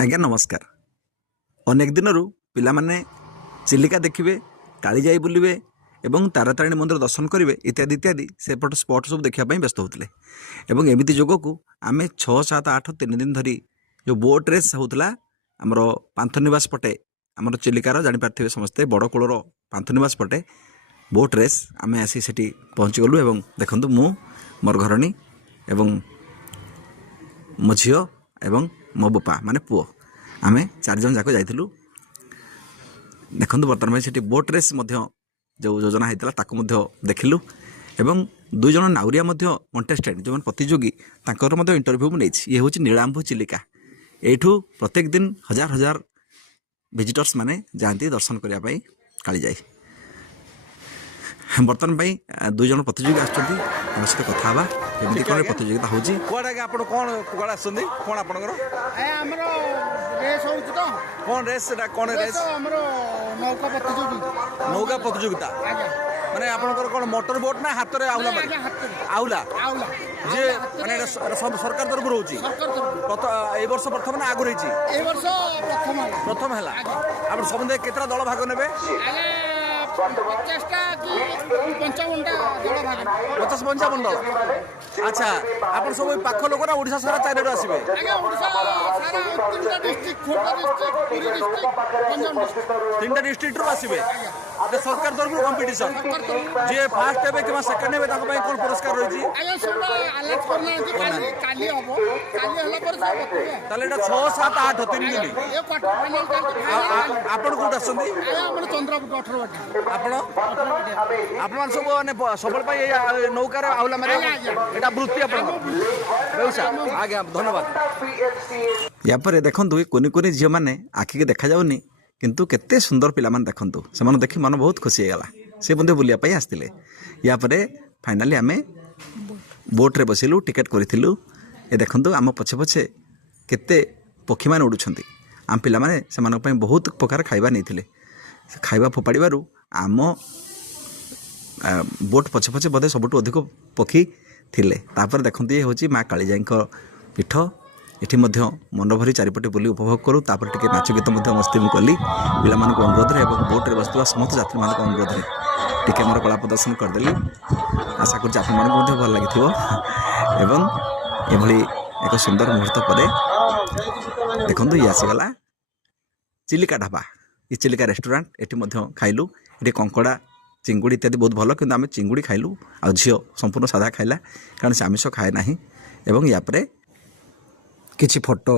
आज्ञा नमस्कार। अनेक दिन पिलामाने चिलिका देखिए, कालीजाई बुलिबे एवं तारातारिणी मंदिर दर्शन करेंगे इत्यादि इत्यादि सेपट स्पट सब देखापी व्यस्त होते। एमती जोग को आम 6, 7, 8 3 दिन धरी जो बोट रेस होता आमर पांथनिवास पटे आमर चिलिकार जापारे समस्ते बड़ कूलर पांथनिवास पटे बोट रेस आम आसी से पहुँची गलु। एवं देखु मु मोर घरणी एवं मो झी एवं मो बोपा माने पुओ आम 4 जन जाक जाइलु। देखु बर्तमान में से बोट रेस जो योजना होता देखिलु एवं 2 जन नाउरिया कंटेस्टेंट जो प्रतियोगी तांकर इंटरव्यू नहीं। ये हूँ नीलांबू चिलिका। एठू प्रत्येक दिन हजार हजार विजिटर्स माने जाती दर्शन करने कालीजाई। बर्तमान 2 जन प्रतियोगी आसत कथा केमती कौन प्रतियोगिता होची आपण कोन कुआडा आसंदी कोन आपनकर हमरो रेस होउछ तो कोन रेस सेटा कोन रेस हमरो नौका प्रतियोगिता माने आपनकर कोन मोटर बोट ना हाथ रे आउला माने आउला जे माने सब सरकार तरफ रहउची ए वर्ष प्रथम ना आगु रहिची ए वर्ष प्रथम हला आपण सबंधे केतरा दल भाग नेबे 50 टा की 55 टा दल भाग 50-55 दल। अच्छा आपण सब पाख लोक ना ओडिसा सारा चाइना रो आसीबे आगे ओडिसा सारा 3टा डिस्ट्रिक्ट खोटा district Puri district Punjab district 3टा डिस्ट्रिक्ट रो आसीबे सरकार तरफ कंपटीशन जे फर्स्ट हेबे कि सेकंड हेबे ताको कोन पुरस्कार रहिची आगे सब अलग करना काली हबो काली हला पर सब ताले एटा 6, 7, 8 3 दिन ये क्वार्टर फाइनल आपण कोट आसंदी हमर चंद्रपुर 18 बाटी आपण सब माने सबल पाई नौकार आउला मारे एटा वृत्ति आपण व्यवसाय आगे धन्यवाद। या पर देखंतु कोनी कोनी झियो माने आखि के देखा जाउनी किंतु केते सुंदर पिला मान देखंतु से देखि मन बहुत खुशी गला से बंदे बुलिया पाई आस्तिले। या पर फाइनाली आमे बोट रे बसिलु टिकेट करिथिलु। ए देखंतु आम पछे पछे केते पक्षी मान उडुछंती आम पिला माने से मानक पई बहुत प्रकार खाइबा नैथिले खाइबा फोपाड़ीबारु आम बोट पछे पछे बोधे सबुठु अधिक पक्षी थिले। तापर देखंतु ये होची माँ कालीजाई पीठ एठी मध्य मन भरी चारिपटे बुली उपभोग करूँ। तापर टिके नाच गीत मस्ती कली पिला अनुरोध में और बोट रे बसुवा समस्त यात्री मान अनुरोध में टिके मोर कला प्रदर्शन करदेली। आशा कर आप भल लगी एवं एभली एक सुंदर मुहूर्त पर देखो ये आसीगला चिलिका ढाबा ये चिलिका रेस्टोरेंट ये खाइलु। ये कंकड़ा चिंगुड़ी इत्यादि बहुत भल कि आम चिंगुड़ी खाइलु आ झील संपूर्ण सादा खाइला कारण से आमिष खाए ना। एवं या किछि फोटो